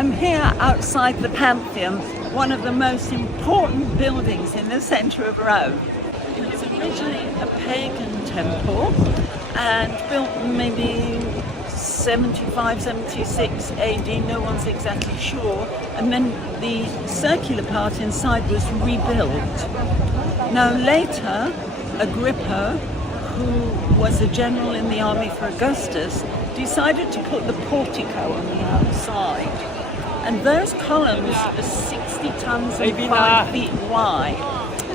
I'm here outside the Pantheon, one of the most important buildings in the centre of Rome. It's originally a pagan temple and built maybe 75, 76 AD, no one's exactly sure, and then the circular part inside was rebuilt. Now later, Agrippa, who was a general in the army for Augustus, decided to put the portico on the outside. And those columns are 60 tons and 5 feet wide.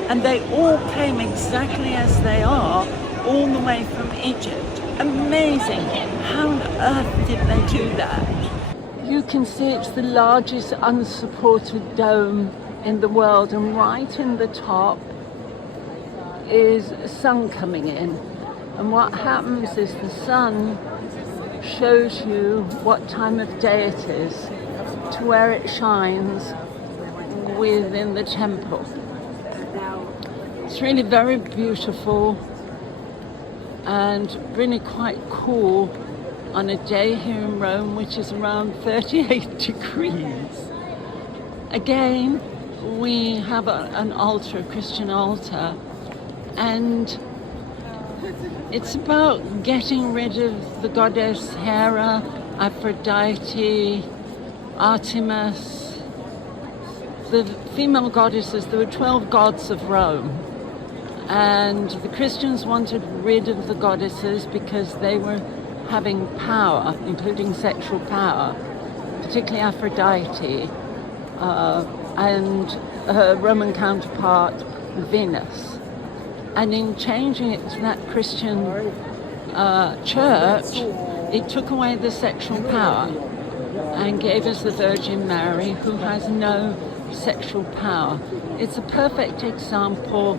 And they all came exactly as they are, all the way from Egypt. Amazing. How on earth did they do that? You can see it's the largest unsupported dome in the world, and right in the top is sun coming in. And what happens is the sun shows you what time of day it is to where it shines within the temple. It's really very beautiful and really quite cool on a day here in Rome, which is around 38 degrees. Again, we have an altar, a Christian altar, and it's about getting rid of the goddess Hera, Aphrodite, Artemis, the female goddesses. There were 12 gods of Rome, and the Christians wanted rid of the goddesses because they were having power, including sexual power, particularly Aphrodite and her Roman counterpart Venus. And in changing it to that Christian church, it took away the sexual power and gave us the Virgin Mary, who has no sexual power. It's a perfect example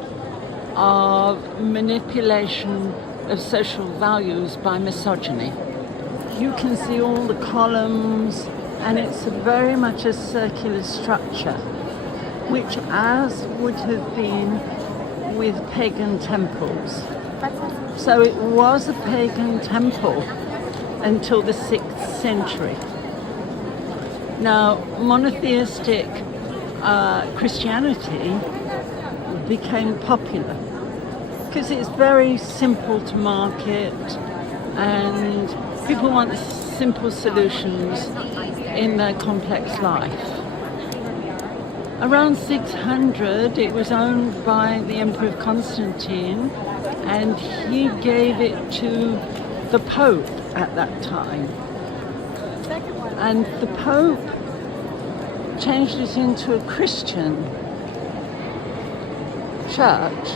of manipulation of social values by misogyny. You can see all the columns, and it's very much a circular structure, which as would have been with pagan temples. So it was a pagan temple until the 6th century. Now, monotheistic Christianity became popular because it's very simple to market and people want simple solutions in their complex life. Around 600, it was owned by the Emperor Constantine, and he gave it to the Pope at that time. And the Pope changed it into a Christian church,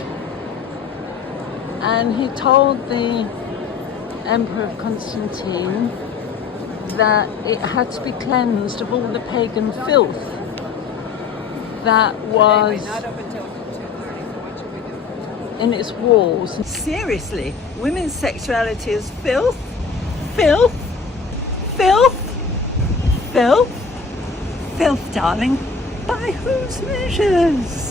and he told the Emperor Constantine that it had to be cleansed of all the pagan filth that was in its walls. Seriously, women's sexuality is filth, filth, filth, filth, filth, darling. By whose measures?